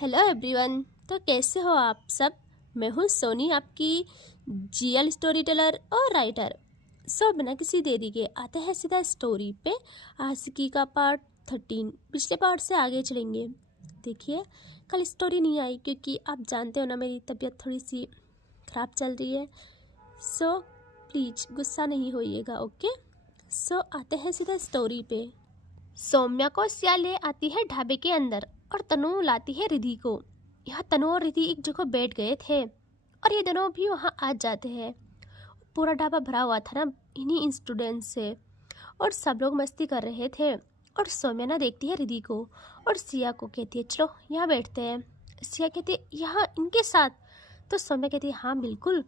Hello everyone. तो कैसे हो आप सब। मैं हूँ सोनी, आपकी जीएल स्टोरी टेलर और राइटर। बिना किसी देरी के आते हैं सीधा स्टोरी पे। आशिकी का पार्ट 13 पिछले पार्ट से आगे चलेंगे। देखिए, कल स्टोरी नहीं आई क्योंकि आप जानते हो ना, मेरी तबीयत थोड़ी सी ख़राब चल रही है। प्लीज़ गुस्सा नहीं होइएगा, ओके। आते हैं सीधा स्टोरी पे। सौम्या को सिया ले आती है ढाबे के अंदर और तनु लाती है रिधि को। यहाँ तनु और रिधि एक जगह बैठ गए थे और ये दोनों भी वहाँ आ जाते हैं। पूरा ढाबा भरा हुआ था ना इन्हीं स्टूडेंट से, और सब लोग मस्ती कर रहे थे। और सौम्या ना देखती है रिधि को और सिया को कहती है चलो यहाँ बैठते हैं। सिया कहती है यहाँ इनके साथ। तो सौम्या कहती है हाँ बिल्कुल।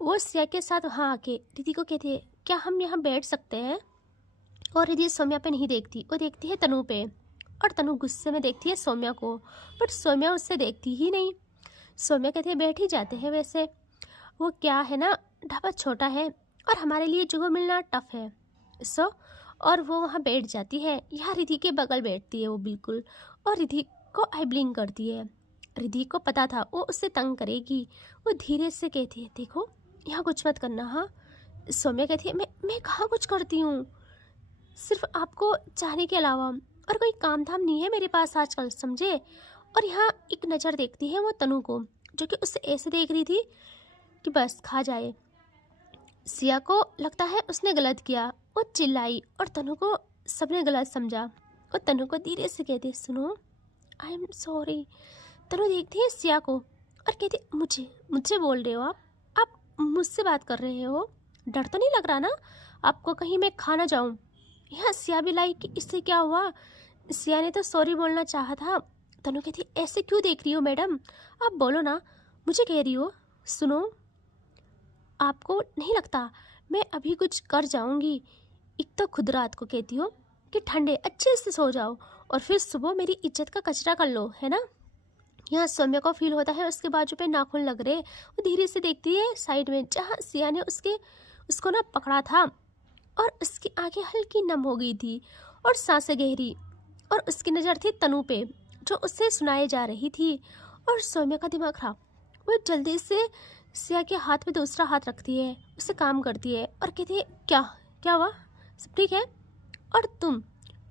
वो सिया के साथ वहाँ आके रिधि को कहती है क्या हम यहाँ बैठ सकते हैं। और रिधि सौम्या पे नहीं देखती, वो देखती है तनु पे, और तनु गुस्से में देखती है सौम्या को, बट सौम्या उससे देखती ही नहीं। सौम्या कहती है बैठ ही जाते हैं, वैसे वो क्या है ना, ढाबा छोटा है और हमारे लिए जगह मिलना टफ है। और वो वहाँ बैठ जाती है। यहाँ रिधि के बगल बैठती है वो बिल्कुल, और रिधि को आई ब्लिंक करती है। रिधि को पता था वो उससे तंग करेगी। वो धीरे से कहती है देखो यहाँ कुछ मत करना। हाँ, सौम्या कहती है मैं कहाँ कुछ करती हूँ, सिर्फ आपको चाहने के अलावा और कोई काम धाम नहीं है मेरे पास आजकल, समझे। और यहाँ एक नज़र देखती है वो तनु को, जो कि उससे ऐसे देख रही थी कि बस खा जाए। सिया को लगता है उसने गलत किया, वो चिल्लाई और तनु को सबने गलत समझा। वो तनु को धीरे से कहती सुनो आई एम सॉरी। तनु देखती है सिया को और कहती मुझसे बोल रहे हो आप मुझसे बात कर रहे हो, डर तो नहीं लग रहा ना आपको कहीं मैं खा ना जाऊँ। यहाँ सिया भी लाई कि इससे क्या हुआ, सिया ने तो सॉरी बोलना चाहा था। तनु कहती ऐसे क्यों देख रही हो मैडम, आप बोलो ना, मुझे कह रही हो। सुनो, आपको नहीं लगता मैं अभी कुछ कर जाऊंगी। एक तो खुद रात को कहती हो कि ठंडे अच्छे से सो जाओ और फिर सुबह मेरी इज्जत का कचरा कर लो, है ना। यहाँ सौम्या को फील होता है उसके बाजू पे नाखून लग रहे। वो धीरे से देखती है साइड में जहाँ सिया ने उसको ना पकड़ा था, और उसकी आंखें हल्की नम हो गई थी और सांसें गहरी, और उसकी नज़र थी तनु पे जो उससे सुनाई जा रही थी। और सौम्या का दिमाग खराब, वो जल्दी से सिया के हाथ में दूसरा हाथ रखती है, उससे काम करती है और कहती है क्या क्या हुआ, सब ठीक है। और तुम,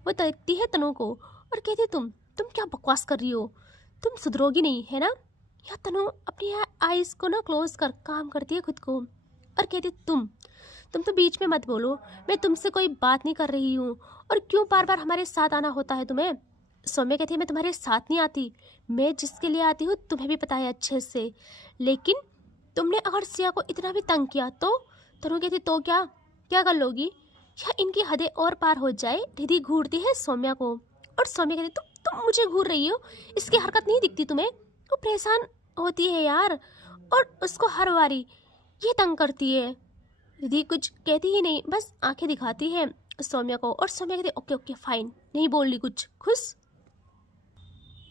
वो देखती है तनु को और कहती है तुम क्या बकवास कर रही हो, तुम सुधरोगी नहीं, है ना। या तनु अपनी आईज को ना क्लोज कर काम करती है खुद को और कहती तुम तो बीच में मत बोलो, मैं तुमसे कोई बात नहीं कर रही हूँ, और क्यों बार बार हमारे साथ आना होता है तुम्हें। सौम्या कहती है मैं तुम्हारे साथ नहीं आती, मैं जिसके लिए आती हूँ तुम्हें भी पता है अच्छे से, लेकिन तुमने अगर सिया को इतना भी तंग किया तो। तनु कहती तो क्या क्या कर लोगी, या इनकी हदें और पार हो जाए। रिधि घूरती है सौम्या को और सौम्या कहती तुम मुझे घूर रही हो, इसकी हरकत नहीं दिखती तुम्हें, वो परेशान होती है यार, और उसको हर बारी ये तंग करती है। रिधि कुछ कहती ही नहीं, बस आंखें दिखाती है सौम्या को, और सौम्या कहती ओके ओके फाइन, नहीं बोल रही कुछ, खुश।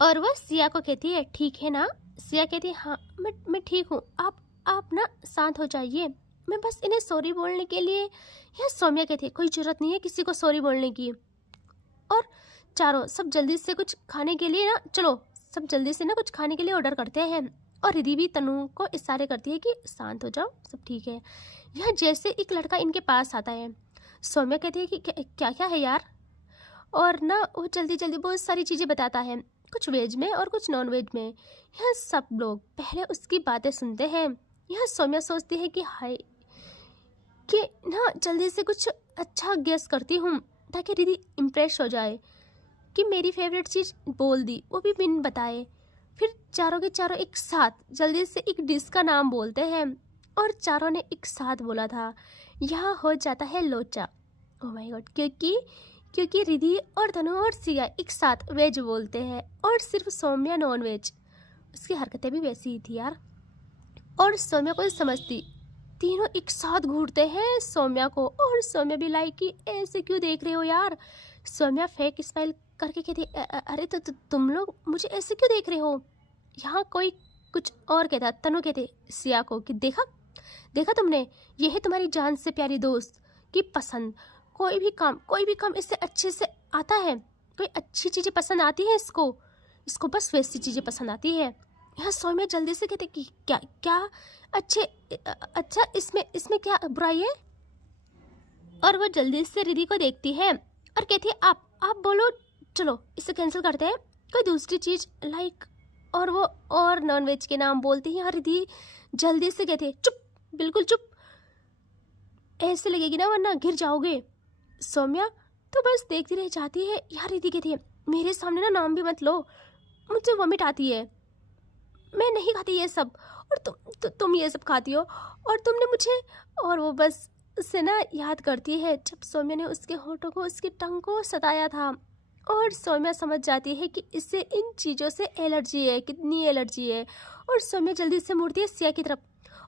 और वह सिया को कहती है ठीक है ना। सिया कहती है हाँ मैं ठीक हूँ, आप ना शांत हो जाइए, मैं बस इन्हें सॉरी बोलने के लिए। यह सौम्या कहती है कोई ज़रूरत नहीं है किसी को सॉरी बोलने की। और चारों सब जल्दी से कुछ खाने के लिए ना, चलो सब जल्दी से ना कुछ खाने के लिए ऑर्डर करते हैं। और रिधि भी तनु को इशारे करती है कि शांत हो जाओ, सब ठीक है। यह जैसे एक लड़का इनके पास आता है, सौम्या कहती है कि क्या क्या है यार, और ना वो जल्दी जल्दी बहुत सारी चीज़ें बताता है, कुछ वेज में और कुछ नॉन वेज में। यह सब लोग पहले उसकी बातें सुनते हैं। यह सौम्या सोचती है कि हाय कि ना जल्दी से कुछ अच्छा गेस करती हूँ ताकि रिधि इम्प्रेस हो जाए कि मेरी फेवरेट चीज़ बोल दी, वो भी बिन बताए। फिर चारों के चारों एक साथ जल्दी से एक डिश का नाम बोलते हैं, और चारों ने एक साथ बोला था। यहाँ हो जाता है लोचा। ओह माय गॉड, क्योंकि रिधि और तनु और सिया एक साथ वेज बोलते हैं और सिर्फ सौम्या नॉन वेज। उसकी हरकतें भी वैसी ही थी यार, और सौम्या को समझती। तीनों एक साथ घूरते हैं सौम्या को, और सौम्या भी लाइक कि ऐसे क्यों देख रहे हो यार। सौम्या फेक स्माइल करके कहती अरे तो तुम लोग मुझे ऐसे क्यों देख रहे हो। यहाँ कोई कुछ और कहता, तनु कहते सिया को कि देखा तुमने, ये है तुम्हारी जान से प्यारी दोस्त की पसंद, कोई भी काम इससे अच्छे से आता है, कोई अच्छी चीज़ें पसंद आती है इसको, उसको बस वैसी चीज़ें पसंद आती है। यहाँ सौम्या जल्दी से कहते कि क्या क्या अच्छा इसमें इसमें क्या बुराई है। और वो जल्दी से रिधि को देखती है और कहती है आप बोलो, चलो इसे कैंसिल करते हैं, कोई दूसरी चीज़ लाइक। और वो और नॉनवेज के नाम बोलती है। रिधि जल्दी से कहती है चुप, बिल्कुल चुप, ऐसे लगेगी ना वरना गिर जाओगे। सौम्या तो बस देखती रह जाती है। यार रिधि कहती है मेरे सामने ना नाम भी मत लो, मुझे वॉमिट आती है, मैं नहीं खाती ये सब, और तुम ये सब खाती हो और तुमने मुझे। और वो बस उससे ना याद करती है जब सौम्या ने उसके होठों को, उसकी टंग को सताया था। और सौम्या समझ जाती है कि इससे इन चीज़ों से एलर्जी है, कितनी एलर्जी है। और सौम्या जल्दी से मुड़ती है सिया की तरफ,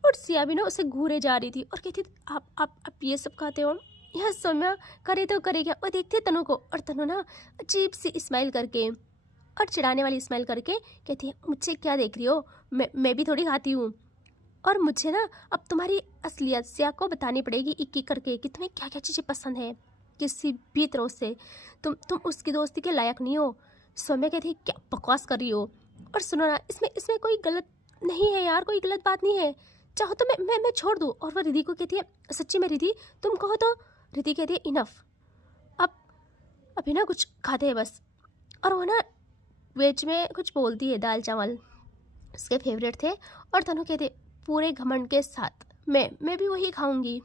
और सिया भी ना उसे घूरे जा रही थी और कहती आप ये सब खाते हो। यह सौम्या करे तो करे क्या, और देखती है तनु को, और तनु ना अजीब सी स्माइल करके और चिढ़ाने वाली स्माइल करके कहती है मुझसे क्या देख रही हो, मैं भी थोड़ी खाती हूँ, और मुझे ना अब तुम्हारी असलियत सिया को बतानी पड़ेगी एक एक करके कि तुम्हें क्या क्या चीज़ें पसंद है। किसी भी तरह से तुम उसकी दोस्ती के लायक नहीं हो। सौम्या कहती है क्या बकवास कर रही हो, और सुनो ना इसमें कोई गलत नहीं है यार, कोई गलत बात नहीं है, चाहो तो मैं छोड़ दूँ। और वो रिधि को कहती है सच्ची में रिधि तुम कहो तो। रिधि कहती है इनफ, अब अभी ना कुछ खाते हैं बस। और वो ना वेज में कुछ बोलती है, दाल चावल उसके फेवरेट थे। और तनु कहते पूरे घमंड के साथ मैं भी वही खाऊंगी।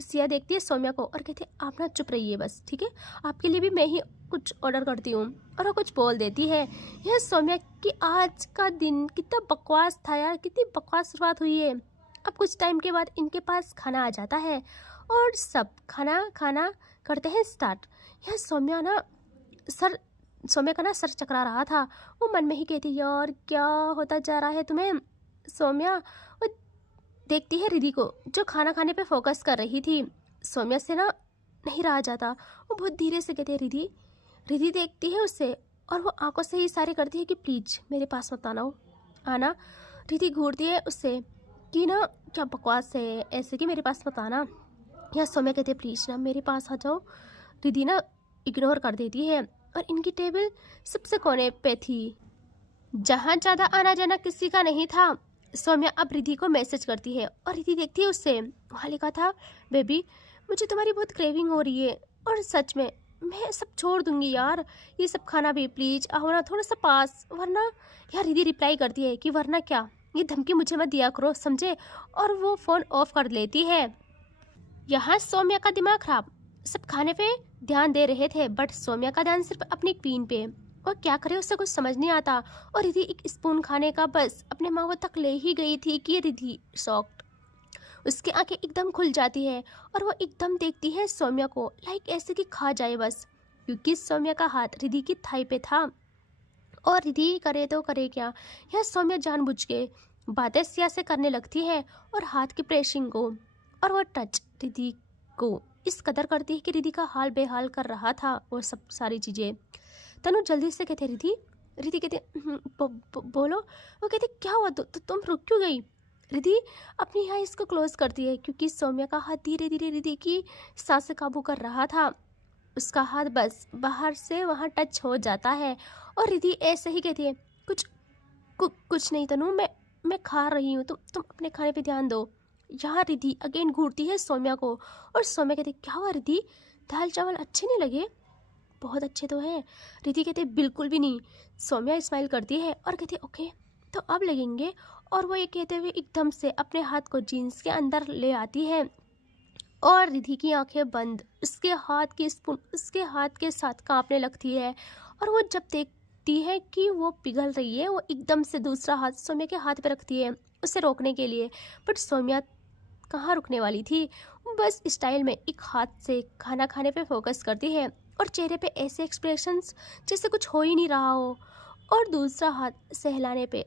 सिया देखती है सौम्या को और कहती है आप ना चुप रहिए बस, ठीक है, आपके लिए भी मैं ही कुछ ऑर्डर करती हूँ। और वो कुछ बोल देती है। यह सौम्या की आज का दिन कितना बकवास था यार, कितनी बकवास शुरुआत हुई है। अब कुछ टाइम के बाद इनके पास खाना आ जाता है और सब खाना करते हैं स्टार्ट। यह सौम्या का ना सर चकरा रहा था। वो मन में ही कहती यार क्या होता जा रहा है तुम्हें। सौम्या वो देखती है रिधि को जो खाना खाने पे फोकस कर रही थी। सौम्या से ना नहीं रहा जाता। वो बहुत धीरे से कहती है रिधि। रिधि देखती है उससे और वो आंखों से ही इशारे करती है कि प्लीज मेरे पास मत आना। रिधि घूरती है उससे कि ना क्या बकवास है ऐसे कि मेरे पास मत आना। या सौम्या कहती है प्लीज ना मेरे पास आ जाओ। रिधि ना इग्नोर कर देती है और इनकी टेबल सबसे कोने पे थी जहाँ ज़्यादा आना जाना किसी का नहीं था। सौम्या अब रिधि को मैसेज करती है और रिधि देखती है उससे। वहाँ लिखा था बेबी मुझे तुम्हारी बहुत क्रेविंग हो रही है और सच में मैं सब छोड़ दूंगी यार, ये सब खाना भी प्लीज आओ ना थोड़ा सा पास, वरना। यार रिधि रिप्लाई करती है कि वरना क्या, ये धमकी मुझे मत दिया करो समझे। और वो फ़ोन ऑफ कर लेती है। यहाँ सौम्या का दिमाग खराब, सब खाने पे ध्यान दे रहे थे बट सौम्या का ध्यान सिर्फ अपनी क्वीन पे। और क्या करे उससे कुछ समझ नहीं आता। और रिधि एक स्पून खाने का बस अपने माँ तक ले ही गई थी कि रिधि शॉक्ड, उसकी आंखें एकदम खुल जाती है और वो एकदम देखती है सौम्या को लाइक ऐसे कि खा जाए बस, क्योंकि सौम्या का हाथ रिधि की थाई पे था। और रिधि करे तो करे क्या, यह सौम्या जानबूझ के बातें सिया से करने लगती है और हाथ की प्रेसिंग को और वो टच रिधि को इस कदर करती है कि रिधि का हाल बेहाल कर रहा था वो सब सारी चीज़ें। तनु जल्दी से कहते रिधि कहते बोलो। वो कहते क्या हुआ तुम रुक क्यों गई। रिधि अपनी आईज को क्लोज करती है क्योंकि सौम्या का हाथ धीरे धीरे रिधि की सांसें काबू कर रहा था। उसका हाथ बस बाहर से वहाँ टच हो जाता है और रिधि ऐसे ही कहती है कुछ नहीं तनु, मैं खा रही हूँ, तुम अपने खाने पे ध्यान दो। यहाँ रिधि अगेन घूरती है सौम्या को और सौम्या कहती क्या हुआ रिधि, दाल चावल अच्छे नहीं लगे। बहुत अच्छे तो हैं। रिधि कहते बिल्कुल भी नहीं। सौम्या स्माइल करती है और कहती ओके तो अब लगेंगे। और वो ये कहते हुए एकदम से अपने हाथ को जीन्स के अंदर ले आती है और रिधि की आंखें बंद, उसके हाथ की स्पून उसके हाथ के साथ कांपने लगती है। और वो जब देखती है कि वो पिघल रही है वो एकदम से दूसरा हाथ सौम्या के हाथ पे रखती है उसे रोकने के लिए। बट सौम्या कहाँ रुकने वाली थी, वो बस स्टाइल में एक हाथ से खाना खाने पे फोकस करती है और चेहरे पे ऐसे एक्सप्रेशंस जैसे कुछ हो ही नहीं रहा हो, और दूसरा हाथ सहलाने पे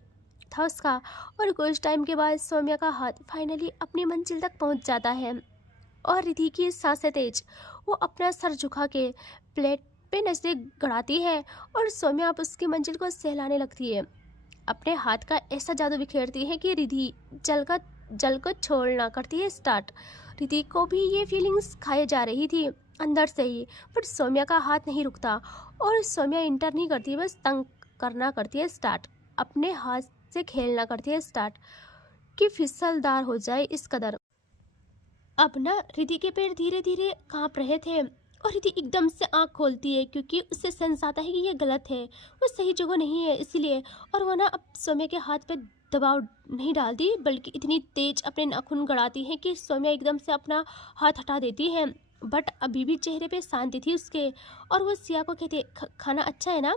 था उसका। और कुछ टाइम के बाद सौम्या का हाथ फाइनली अपनी मंजिल तक पहुंच जाता है और रिधि की सांसें तेज, वो अपना सर झुका के प्लेट पे नजरें गड़ाती है और सौम्या अब उसकी मंजिल को सहलाने लगती है। अपने हाथ का ऐसा जादू बिखेरती है कि रिधि जल को छोड़ना करती है स्टार्ट। रिधि को भी ये फीलिंग्स खाए जा रही थी अंदर से ही, बट सौम्या का हाथ नहीं रुकता और सौम्या इंटर नहीं करती, बस तंग करना करती है स्टार्ट, अपने हाथ से खेलना करती है स्टार्ट कि फिसलदार हो जाए इस कदर। अब ना रिधि के पैर धीरे धीरे कांप रहे थे और रिधि एकदम से आंख खोलती है क्योंकि उससे सेंस आता है कि ये गलत है, वो सही जगह नहीं है इसीलिए। और वो ना अब सौम्या के हाथ पे दबाव नहीं डालती बल्कि इतनी तेज अपने नाखून गड़ाती है कि सौम्या एकदम से अपना हाथ हटा देती है। बट अभी भी चेहरे पे शांति थी उसके। और वो सिया को कहती है खाना अच्छा है ना।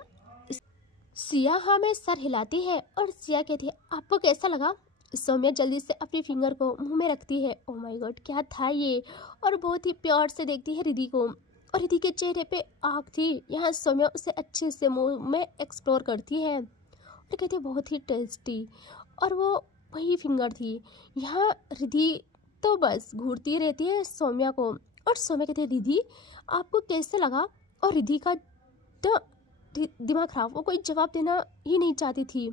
सिया हाँ में सर हिलाती है और सिया कहती है आपको कैसा लगा। सौम्या जल्दी से अपनी फिंगर को मुंह में रखती है। ओह माय गॉड क्या था ये। और बहुत ही प्यार से देखती है रिधि को और रिधि के चेहरे पे आग थी। यहाँ सौम्या उसे अच्छे से मुंह में एक्सप्लोर करती है और कहती है बहुत ही टेस्टी। और वो वही फिंगर थी। यहाँ रिधि तो बस घूरती रहती है सौम्या को और सौम्या कहती है रिधि आपको कैसे लगा। और रिधि का दिमाग खराब, वो कोई जवाब देना ही नहीं चाहती थी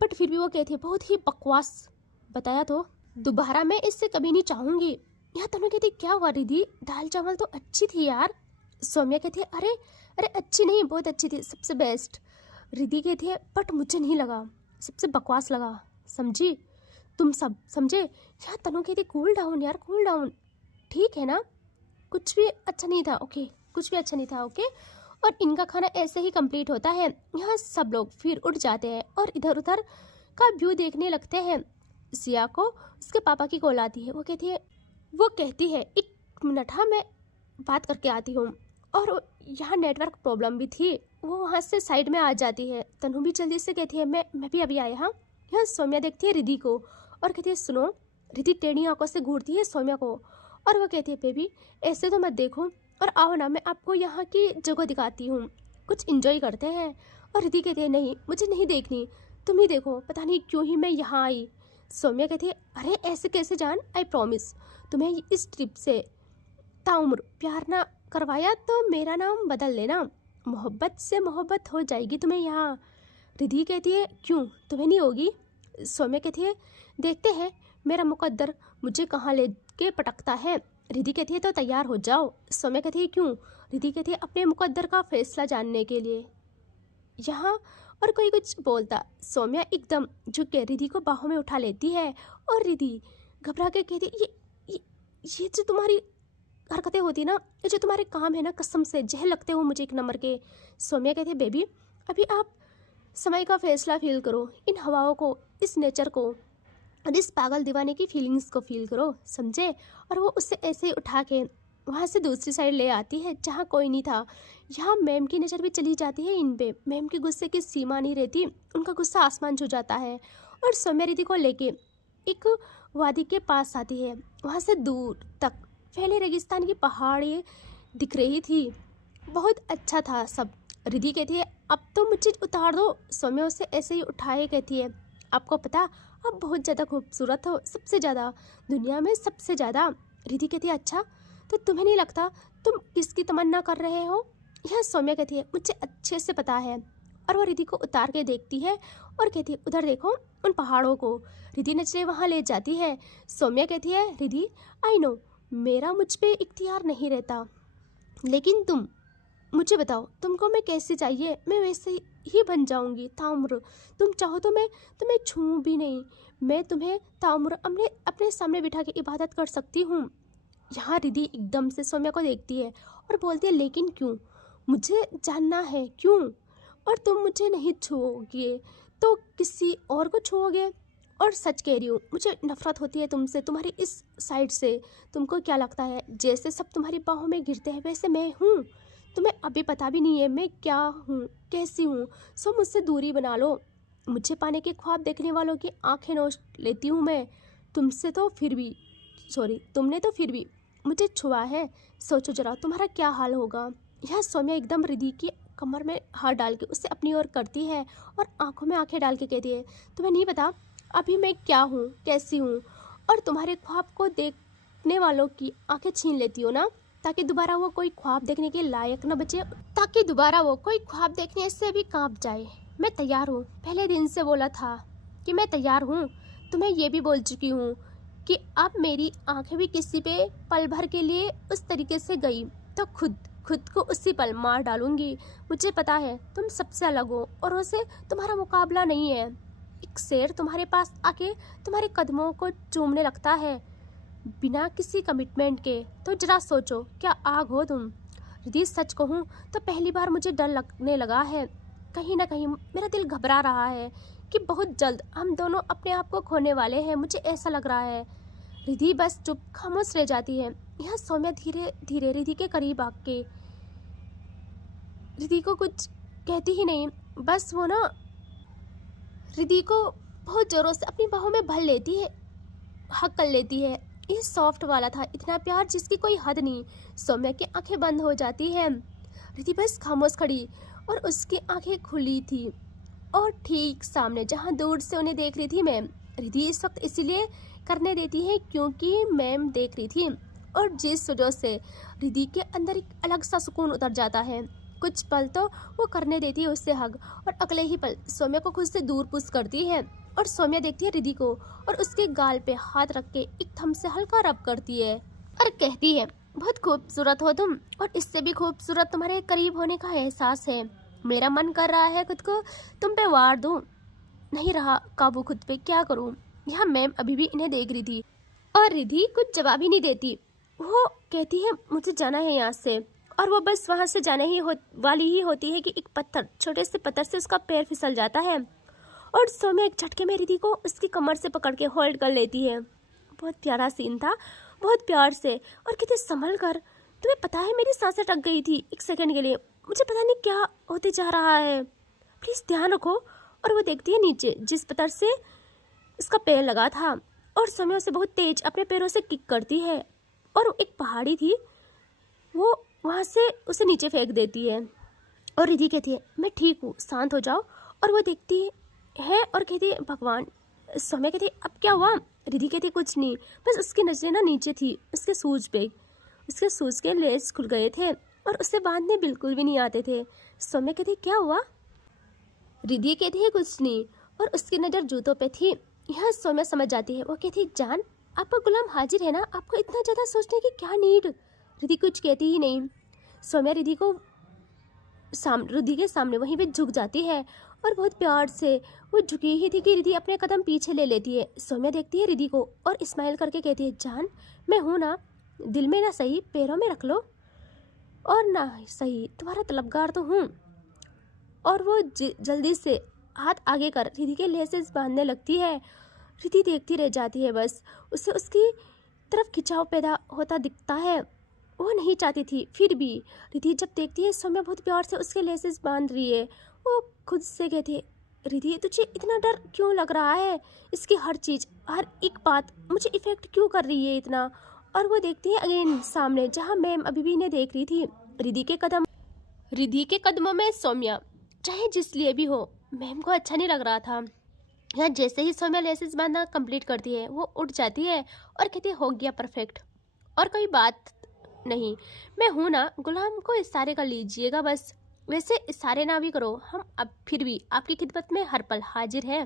बट फिर भी वो कहती है बहुत ही बकवास बताया, तो दोबारा मैं इससे कभी नहीं चाहूँगी। यहाँ तनु कहती क्या हुआ रिधि, दाल चावल तो अच्छी थी यार। सौम्या कहती है अरे अरे अच्छी नहीं बहुत अच्छी थी, सबसे बेस्ट। रिधि कहती है बट मुझे नहीं लगा, सबसे बकवास लगा, समझी तुम सब समझे। यहाँ तनु कहती कूल डाउन यार कूल डाउन, ठीक है ना, कुछ भी अच्छा नहीं था ओके, कुछ भी अच्छा नहीं था ओके। और इनका खाना ऐसे ही कंप्लीट होता है। यहाँ सब लोग फिर उठ जाते हैं और इधर उधर का व्यू देखने लगते हैं। सिया को उसके पापा की कॉल आती है। वो कहती है एक मिनट हाँ मैं बात करके आती हूँ। और यहाँ नेटवर्क प्रॉब्लम भी थी, वो वहाँ से साइड में आ जाती है। तनु भी जल्दी से कहती है मैं भी अभी आया। हाँ यहाँ सौम्या देखती है रिधि को और कहती है सुनो। रिधि टेढ़ी आंखों से घूरती है सौम्या को और वो कहती है बेबी ऐसे तो मत देखो और आओ ना मैं आपको यहाँ की जगह दिखाती हूँ, कुछ एंजॉय करते हैं। और रिधि कहती है नहीं मुझे नहीं देखनी, तुम ही देखो, पता नहीं क्यों ही मैं यहाँ आई। सौम्या कहती है अरे ऐसे कैसे जान, आई प्रॉमिस तुम्हें इस ट्रिप से ताउम्र प्यार ना करवाया तो मेरा नाम बदल लेना, मोहब्बत से मोहब्बत हो जाएगी तुम्हें यहाँ। रिधि कहती है क्यों तुम्हें नहीं होगी। सौम्या कहती है देखते हैं मेरा मुकद्दर मुझे कहाँ ले के पटकता है। रिधि कहती है तो तैयार हो जाओ। सौम्या कहती है क्यों। रिधि कहती है अपने मुकद्दर का फैसला जानने के लिए। यहाँ और कोई कुछ बोलता, सौम्या एकदम झुक के रिधि को बाहों में उठा लेती है और रिधि घबरा के कहती है ये जो तुम्हारी हरकतें होती ना, ये जो तुम्हारे काम है ना, कसम से जहर लगते हो मुझे एक नंबर के। सौम्या कहती है बेबी अभी आप समय का फैसला फील करो, इन हवाओं को, इस नेचर को और इस पागल दीवाने की फीलिंग्स को फील करो, समझे। और वो उससे ऐसे ही उठा के वहाँ से दूसरी साइड ले आती है जहाँ कोई नहीं था। यहाँ मैम की नज़र भी चली जाती है इन पे। मैम के गुस्से की सीमा नहीं रहती, उनका गुस्सा आसमान छू जाता है। और सौम्या रिधि को लेके एक वादी के पास आती है। वहाँ से दूर तक फैले रेगिस्तान की पहाड़ी दिख रही थी, बहुत अच्छा था सब। रिधि कहती है अब तो मुझे उतार दो। सौम्या उसे ऐसे ही उठाए कहती है आपको पता आप बहुत ज़्यादा खूबसूरत हो, सबसे ज़्यादा, दुनिया में सबसे ज़्यादा। रिधि कहती है अच्छा तो तुम्हें नहीं लगता तुम किसकी तमन्ना कर रहे हो। यह सौम्या कहती है मुझे अच्छे से पता है। और वो रिधि को उतार के देखती है और कहती है उधर देखो उन पहाड़ों को। रिधि नजरें वहाँ ले जाती है। सौम्या कहती है रिधि आई नो मेरा मुझ पे इख्तियार नहीं रहता, लेकिन तुम मुझे बताओ तुमको मैं कैसे चाहिए, मैं वैसे ही बन जाऊंगी ताउम्र। तुम चाहो तो मैं तुम्हें छूऊं भी नहीं, मैं तुम्हें ताउम्र अपने सामने बिठा के इबादत कर सकती हूँ। यहाँ रिधि एकदम से सौम्या को देखती है और बोलती है लेकिन क्यों, मुझे जानना है क्यों। और तुम मुझे नहीं छुओगे तो किसी और को छुओगे। और सच कह रही हूँ मुझे नफरत होती है तुमसे, तुम्हारी इस साइड से। तुमको क्या लगता है जैसे सब तुम्हारी बाहों में गिरते हैं वैसे मैं हूँ, तुम्हें अभी पता भी नहीं है मैं क्या हूँ कैसी हूँ। सो मुझसे दूरी बना लो। मुझे पाने के ख्वाब देखने वालों की आंखें नोच लेती हूँ मैं, तुमसे तो फिर भी तुमने तो फिर भी मुझे छुआ है, सोचो जरा तुम्हारा क्या हाल होगा। यह सौम्या एकदम रिधि की कमर में हाथ डाल के उसे अपनी ओर करती है और आंखों में आंखें डाल के कहती है तुम्हें नहीं पता अभी मैं क्या हूँ कैसी हूँ। और तुम्हारे ख्वाब को देखने वालों की आंखें छीन लेती हो ना, ताकि दोबारा वो कोई ख्वाब देखने के लायक न बचे, ताकि दोबारा वो कोई ख्वाब देखने से भी कांप जाए। मैं तैयार हूँ, पहले दिन से बोला था कि मैं तैयार हूँ। तुम्हें ये भी बोल चुकी हूँ कि अब मेरी आंखें भी किसी पे पल भर के लिए उस तरीके से गई तो खुद खुद को उसी पल मार डालूंगी। मुझे पता है तुम सबसे अलग हो और उसे तुम्हारा मुकाबला नहीं है। एक शेर तुम्हारे पास आके तुम्हारे कदमों को चूमने लगता है बिना किसी कमिटमेंट के, तो जरा सोचो क्या आग हो तुम। रिद्धि सच कहूँ तो पहली बार मुझे डर लगने लगा है। कहीं ना कहीं मेरा दिल घबरा रहा है कि बहुत जल्द हम दोनों अपने आप को खोने वाले हैं। मुझे ऐसा लग रहा है। रिद्धि बस चुप खामोश रह जाती है। यह सौम्या धीरे धीरे रिद्धि के करीब आके रिद्धि को कुछ कहती ही नहीं, बस वो ना रिद्धि को बहुत जोरों से अपनी बाहों में भर लेती है, हक कर लेती है। ये सॉफ्ट वाला था, इतना प्यार जिसकी कोई हद नहीं। सौम्या की आंखें बंद हो जाती हैं। रिद्धि बस खामोश खड़ी और उसकी आंखें खुली थी और ठीक सामने जहां दूर से उन्हें देख रही थी मैम। रिद्धि इस वक्त इसीलिए करने देती है क्योंकि मैम देख रही थी और जिस वजह से रिद्धि के अंदर एक अलग सा सुकून उतर जाता है। कुछ पल तो वो करने देती है उससे हग और अगले ही पल सौम्या को खुद से दूर पुश करती है और सौम्या देखती है रिद्धि को और उसके गाल पे हाथ रख के एक थम से हल्का रब करती है और कहती है बहुत खूबसूरत हो तुम और इससे भी खूबसूरत तुम्हारे करीब होने का एहसास है। मेरा मन कर रहा है खुद को तुम पे वार दूं, नहीं रहा काबू खुद पे, क्या करूं। यहाँ मैम अभी भी इन्हें देख रही थी और रिद्धि कुछ जवाब ही नहीं देती। वो कहती है मुझे जाना है यहाँ से और वो बस वहाँ से जाने ही वाली ही होती है कि एक पत्थर, छोटे से पत्थर से उसका पैर फिसल जाता है और सौम्या एक झटके में रिद्धि को उसकी कमर से पकड़ के होल्ड कर लेती है। बहुत प्यारा सीन था, बहुत प्यार से और कितने संभल कर। तुम्हें पता है मेरी सांसें अटक गई थी एक सेकंड के लिए, मुझे पता नहीं क्या होते जा रहा है, प्लीज़ ध्यान रखो। और वो देखती है नीचे जिस पत्थर से उसका पैर लगा था और सौम्या उसे बहुत तेज अपने पैरों से किक करती है और एक पहाड़ी थी वो वहाँ से उसे नीचे फेंक देती है और रिद्धि कहती है मैं ठीक हूँ, शांत हो जाओ। और वो देखती है और कहती है भगवान। सौम्या कहती है अब क्या हुआ। रिद्धि कहती है कुछ नहीं, बस उसकी नजरें ना नीचे थी उसके शूज पे, उसके शूज के लेस खुल गए थे और उसे बांधने बिल्कुल भी नहीं आते थे। सौम्या कहती है क्या हुआ। रिद्धि कहती है कुछ नहीं और उसकी नज़र जूतों पे थी। यह सौम्या समझ जाती है। वो कहती है जान आपका गुलाम हाजिर है ना, आपको इतना ज़्यादा सोचने की क्या नीड। रिद्धि कुछ कहती ही नहीं। सौम्या रिद्धि के सामने वहीं पे झुक जाती है और बहुत प्यार से वो झुकी ही थी कि रिद्धि अपने कदम पीछे ले लेती है। सौम्या देखती है रिद्धि को और स्माइल करके कहती है जान मैं हूँ ना, दिल में ना सही पैरों में रख लो और ना सही तुम्हारा तलबगार तो हूँ। और वो जल्दी से हाथ आगे कर रिद्धि के लेसेस बांधने लगती है। रिद्धि देखती रह जाती है, बस उसे उसकी तरफ खिंचाव पैदा होता दिखता है। वो नहीं चाहती थी, फिर भी रिद्धि जब देखती है सौम्या बहुत प्यार से उसके लेसेस बांध रही है, वो खुद से कहती है रिद्धि तुझे इतना डर क्यों लग रहा है, इसकी हर चीज़ हर एक बात मुझे इफेक्ट क्यों कर रही है इतना। और वो देखती है अगेन सामने जहाँ मैम अभी भी इन्हें देख रही थी। रिद्धि के कदमों में सौम्या, चाहे जिस लिए भी हो मैम को अच्छा नहीं लग रहा था। या जैसे ही सौम्या लेसेस बांधना कंप्लीट करती है वो उठ जाती है और कहती है हो गया परफेक्ट और कोई बात नहीं, मैं हूँ ना, गुलाम को इशारे कर लीजिएगा बस। वैसे इशारे ना भी करो, हम अब फिर भी आपकी खिदमत में हर पल हाजिर हैं।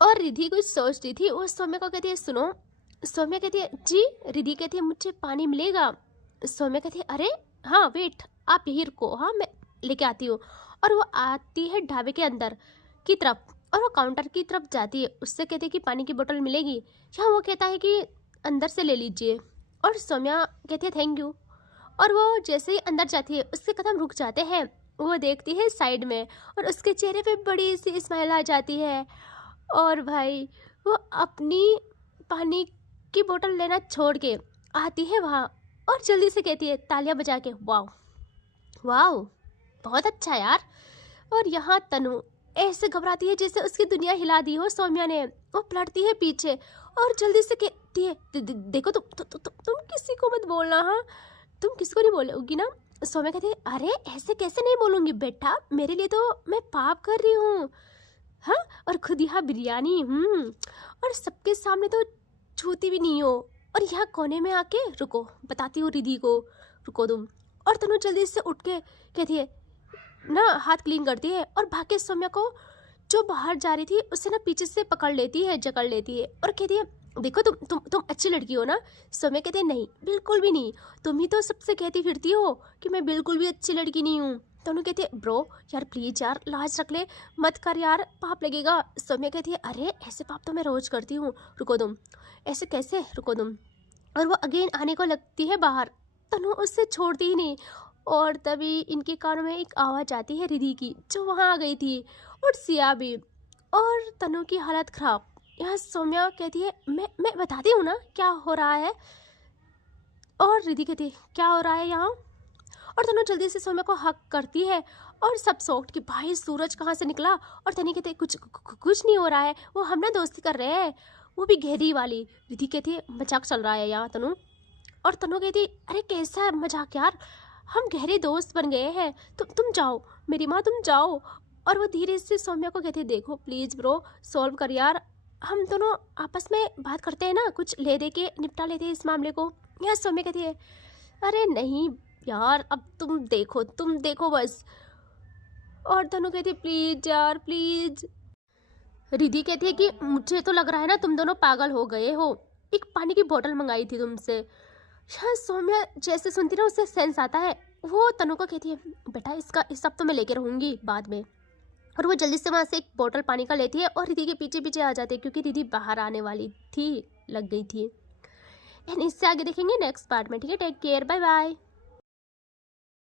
और रिद्धि कुछ सोच रही थी, वो सौम्या को कहती है सुनो। सौम्या कहती है जी। रिद्धि कहती है मुझे पानी मिलेगा। सौम्या कहती है अरे हाँ वेट, आप यहीं रुको, हाँ मैं लेके आती हूँ। और वो आती है ढाबे के अंदर की तरफ और वो काउंटर की तरफ जाती है, उससे कहती है कि पानी की बोतल मिलेगी। यहाँ वो कहता है कि अंदर से ले लीजिए और सौम्या कहती है थैंक यू। और वो जैसे ही अंदर जाती है उसके कदम रुक जाते हैं। वो देखती है साइड में और उसके चेहरे पे बड़ी सी स्माइल आ जाती है और भाई वो अपनी पानी की बोतल लेना छोड़ के आती है वहाँ और जल्दी से कहती है तालियां बजा के वाओ वाओ बहुत अच्छा यार। और यहाँ तनु ऐसे घबराती है जैसे उसकी दुनिया हिला दी हो सौम्या ने। वो पलटती है पीछे और जल्दी से कहती है देखो तुम किसी को मत बोलना, हाँ तुम किसी को नहीं बोलोगी ना। सौम्या कहती है अरे ऐसे कैसे नहीं बोलूँगी बेटा, मेरे लिए तो मैं पाप कर रही हूँ, हाँ और खुद यहाँ बिरयानी और सबके सामने तो छूती भी नहीं हो। और यहाँ कोने में आके रुको, बताती हूँ रिद्धि को, रुको तुम। और तनु जल्दी से उठ के कहती है ना, हाथ क्लीन करती है और भाग के सौम्या को जो बाहर जा रही थी उसे ना पीछे से पकड़ लेती है, जकड़ लेती है और कहती है देखो तुम अच्छी लड़की हो ना। सौम्या कहती है नहीं बिल्कुल भी नहीं, तुम ही तो सबसे कहती फिरती हो कि मैं बिल्कुल भी अच्छी लड़की नहीं हूँ। तनु कहती है ब्रो यार प्लीज यार लाज रख ले, मत कर यार पाप लगेगा। सौम्या कहती है अरे ऐसे पाप तो मैं रोज करती हूँ, रुको तुम, ऐसे कैसे, रुको तुम। और वो अगेन आने को लगती है बाहर, तनु उससे छोड़ती ही नहीं। और तभी इनके कानों में एक आवाज़ आती है रिधि की, जो वहाँ आ गई थी, और सिया भी। और तनु की हालत ख़राब। यहाँ सौम्या कहती है मैं बताती हूँ ना क्या हो रहा है। और रिधि कहती है क्या हो रहा है यहाँ। और तनु जल्दी से सौम्या को हक करती है, और सब शॉक्ड कि भाई सूरज कहाँ से निकला। और तनी कहते कुछ नहीं हो रहा है, वो हम ना दोस्ती कर रहे हैं, वो भी गहरी वाली। रिधि कहती है मजाक चल रहा है यहाँ तनु। और तनु कहती अरे कैसा मजाक यार, हम गहरे दोस्त बन गए हैं, तुम जाओ मेरी माँ तुम जाओ। और वो धीरे से सौम्या को कहती देखो प्लीज़ ब्रो सॉल्व कर यार, हम दोनों आपस में बात करते हैं ना, कुछ ले दे के निपटा लेते हैं इस मामले को। यार सौम्या कहती है अरे नहीं यार अब तुम देखो बस। और तनु कहती है प्लीज यार प्लीज। रिधि कहती है कि मुझे तो लग रहा है ना तुम दोनों पागल हो गए हो, एक पानी की बोतल मंगाई थी तुमसे। शायद सौम्या जैसे सुनती ना उससे सेंस आता है। वो तनु को कहती है बेटा इसका इस सब तो मैं लेके रहूँगी बाद में। और वो जल्दी से वहाँ से एक बोतल पानी का लेती है और रिधि के पीछे पीछे आ जाती है, क्योंकि रिधि बाहर आने वाली थी, लग गई थी। एंड इससे आगे देखेंगे नेक्स्ट पार्ट में, ठीक है। Take care, bye bye.